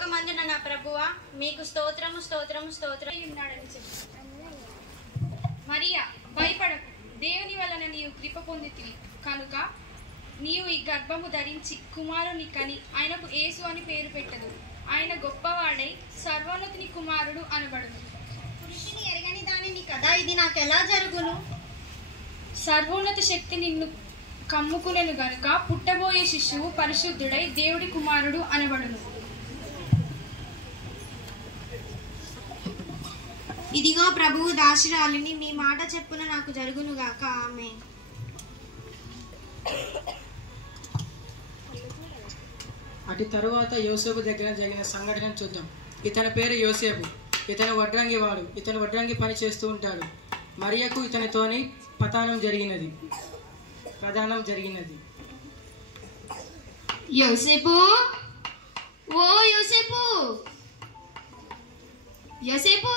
పరలోకమందున నా ప్రభువా, మీకు స్తోత్రము స్తోత్రము స్తోత్రం ఉన్నాడని చెప్పు. మరియా, భయపడకు, దేవుని వలన నీవు కృప పొందితివి కనుక నీవు ఈ గర్భము ధరించి కుమారుని కని ఆయనకు యేసు అని పేరు పెట్టదు. ఆయన గొప్పవాడై సర్వోన్నతుని కుమారుడు అనబడును. పురుషుని ఎరగని దానిని కదా ఇది నాకెలా జరుగును? సర్వోన్నత శక్తి నిన్ను కమ్ముకునేను గనుక పుట్టబోయే శిశువు పరిశుద్ధుడై దేవుడి కుమారుడు అనబడును. ఇదిగో ప్రభువు దాసురాలిని, మీ మాట చెప్పున నాకు జరుగునుగాక. ఆమేన్. అటు తరువాత యోసేపు దగ్గర జరిగిన సంఘటన చూద్దాం. ఇతని పేరు యోసేపు. ఇతను వడ్రంగి వాడు. ఇతను వడ్రంగి పని చేస్తూ ఉంటాడు. మరియకు ఇతనితోని ప్రదానం జరిగినది. యోసేపు, ఓ యోసేపు, యోసేపు,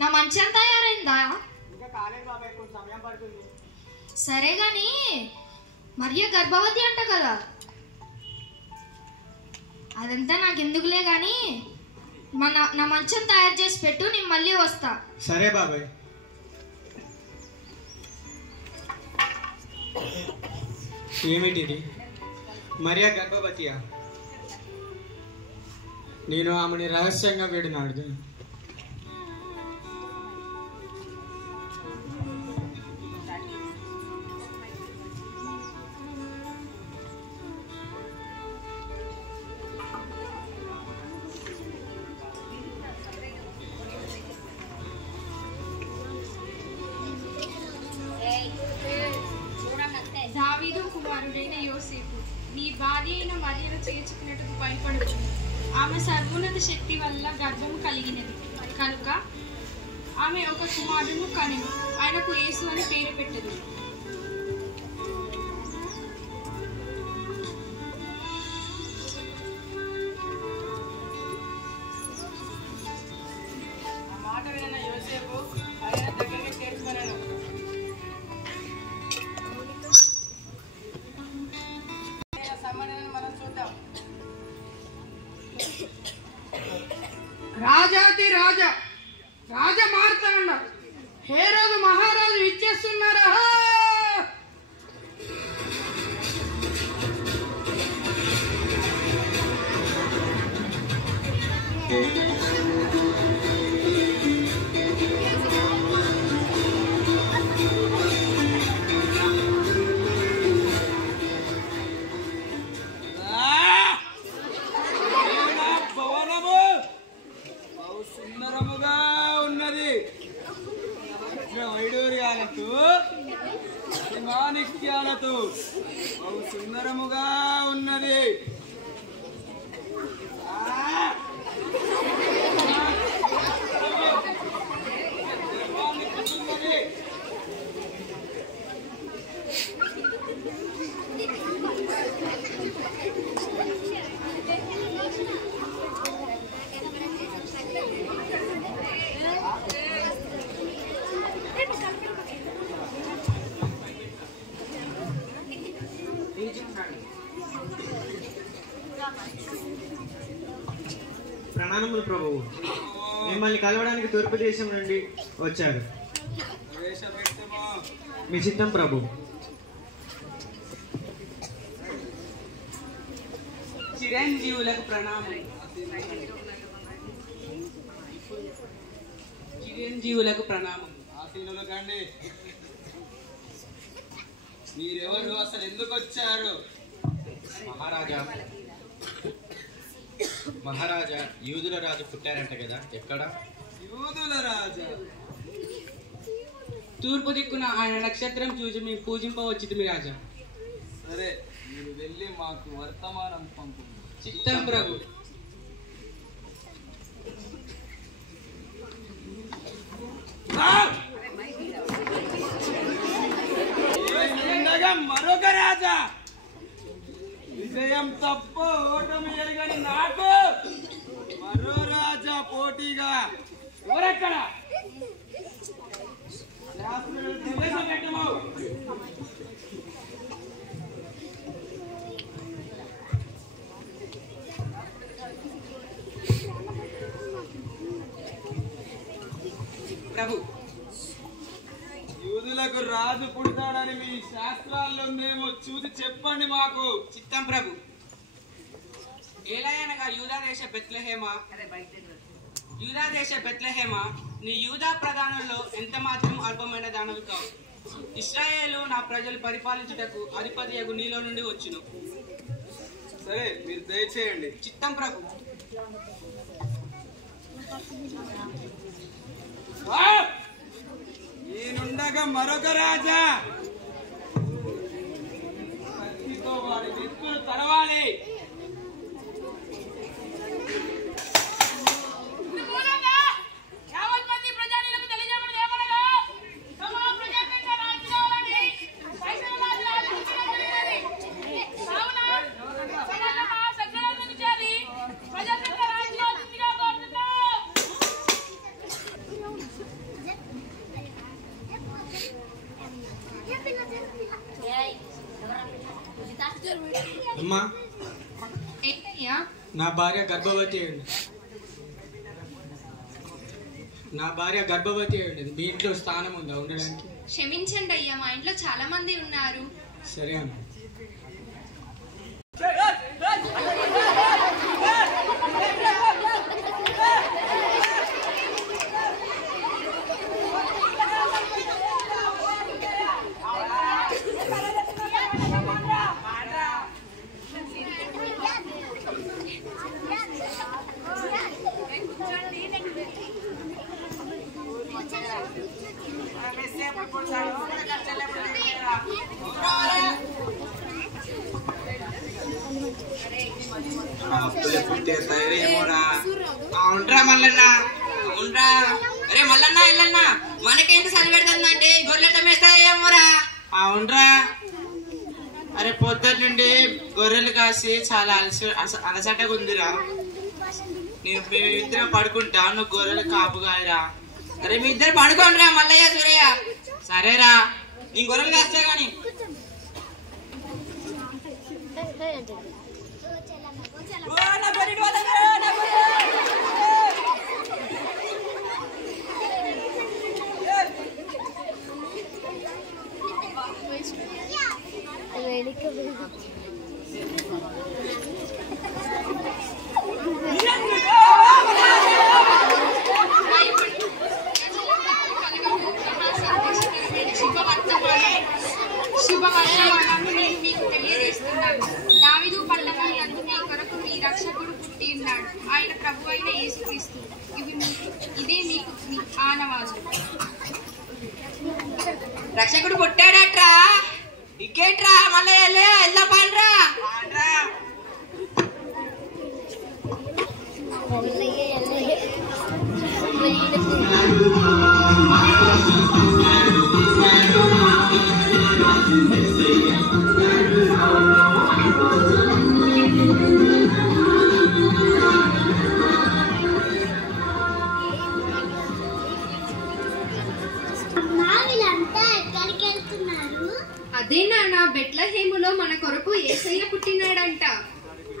నా మంచం తయారైందా? సరే గాని మరియ గర్భవతి అంట కదా, అదంతా నాకెందుకులే గాని నా మంచం తయారు చేసి పెట్టు, నేను మళ్ళీ వస్తా. సరే బాబాయ్. ఏమిటిది? మరియా గర్భవతియా? నేను ఆమెని రహస్యంగా వేడినాడు. దావీదు కుమారుడైన యోసేపు, నీ భార్య అయిన మరియను చేర్చుకున్నట్టుకు భయపడదు. ఆమె సర్వోన్నత శక్తి వల్ల గర్భము కలిగినది కనుక ఆమె ఒక కుమారుడును కనెను. ఆయనకు యేసు అని పేరు పెట్టదు. మాట విన్న యోసేపు ఆయన దగ్గరికి చేర్చుకున్నాడు. మనం చూద్దాం. రాజాది రాజా రాజమార్తాండ హేరోదు మహారాజు ఇచ్చేస్తున్నారా? సుందరముగా ఉన్నది. వైడూర్యాలతో మాణిక్యాలతో బహు సుందరముగా ఉన్నది. ప్రణామములు ప్రభువు. మిమ్మల్ని కలవడానికి తూర్పు దేశం నుండి వచ్చారు. మీ చిత్తం ప్రభు. చిరంజీవులకు ప్రణామం. చిరంజీవులకు ప్రణామం. ఆశీనులు కండి. మీరెవరు? అసలు ఎందుకు వచ్చారు? మహారాజా యూదుల రాజు పుట్టారంట కదా, ఎక్కడ? యూదుల రాజా? తూర్పు దిక్కున ఆయన నక్షత్రం చూసి మేము పూజింపవచ్చింది మీ రాజా. సరే, మీరు వెళ్ళి మాకు వర్తమానం పంపు. చిత్తం ప్రభు. మరొక రాజా విజయం తప్ప ఓటమి ఎరగని నాకు మరో రాజా పోటీగా. ఎవరెక్కడ? యూదులకు రాజు పుడతాడని మీ శాస్త్రాల్లో ఉందేమో చూసి చెప్పండి మాకు. చిత్తం ప్రభు. ఏలయనగా యూదా దేశ బెత్లెహేమ నీ యూదా ప్రధానంలో ఎంత మాత్రం అల్పమైన దానవి కావు. ఇశ్రాయేలు నా ప్రజలు పరిపాలించుటకు అధిపతియగు నీలో నుండి వచ్చును. సరే, మీరు దయచేయండి. చిత్తం ప్రభు. ఈయనుండగా మరొక రాజా కత్తితో వాడి నెత్తులు తడవాలి. అమ్మా, నా భార్య గర్భవతి అయ్యింది. మీ ఇంట్లో స్థానం ఉందా ఉండడానికి? క్షమించండి అయ్యా, మా ఇంట్లో చాలా మంది ఉన్నారు. సరే అమ్మ. అవునరా మల్లన్న, అవునరా. అరే మల్లన్న ఎల్లన్న, మనకేంటి చలి పెడుతుందంటే గొర్రెట మేస్తాయేమోరా. అవునరా. అరే పొద్దున్న నుండి గొర్రెలు కాసి చాలా అలసటగా ఉందిరా. మేమిద్దరం పడుకుంటా, నువ్వు గొర్రెలు కాపుగాయరా. అరే మీ ఇద్దరు పడుకోండిరా మల్లయ్య సూరయ్య. సరేరా, నీ గొర్రెలు కాస్తా గాని. శుభవర్తమానాన్ని నేను మీకు తెలియజేస్తున్నాను. దావీదు పట్టణమునందు మీ కొరకు మీ రక్షకుడు పుట్టి ఉన్నాడు. ఆయన ప్రభు అయిన యేసుక్రీస్తు. ఇదే మీకు మీ ఆనవాలు. రక్షకుడు పుట్టాడట్రా. ఇంకేట్రా మళ్ళీ ఎలా పాడరా. అదే నాన్న, బెత్లెహేములో మన కొరకు యేసయ్య పుట్టినాడంట.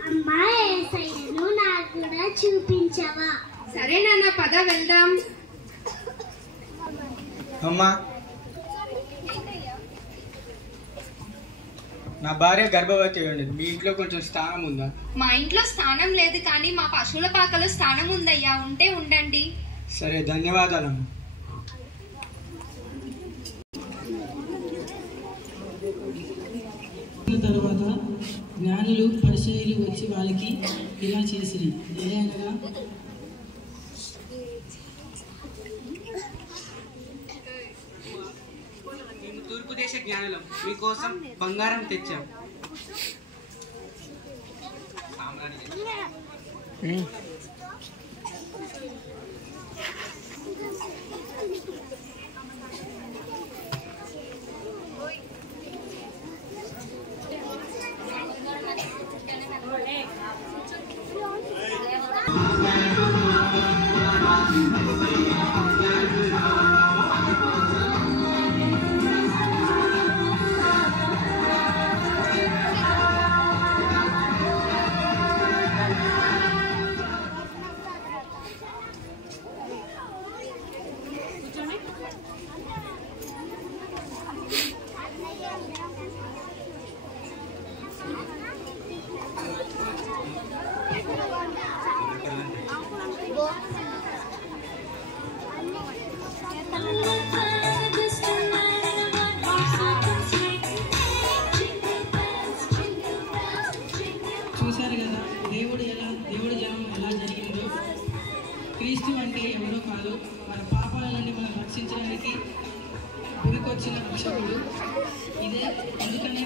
అమ్మా, యేసయ్యను నాకు కూడా చూపించవా? సరే నాన్న, పద వెళ్దాం. అమ్మా, నా భార్య గర్భవతి అయ్యింది. మీ ఇంట్లో కొంచెం స్థానం ఉందా? మా ఇంట్లో స్థానం లేదు, కానీ మా పశువుల పాకలో స్థానం ఉందయ్యా. ఉంటే ఉండండి. సరే, ధన్యవాదాలమ్మా. తరువాత జ్ఞానులు పరిచయులు వచ్చి వాళ్ళకి ఇలా చేసిరి. ఏదైనా మేము తూర్పు దేశ జ్ఞానులం, మీకోసం బంగారం తెచ్చాం. ఇదే అందుకనే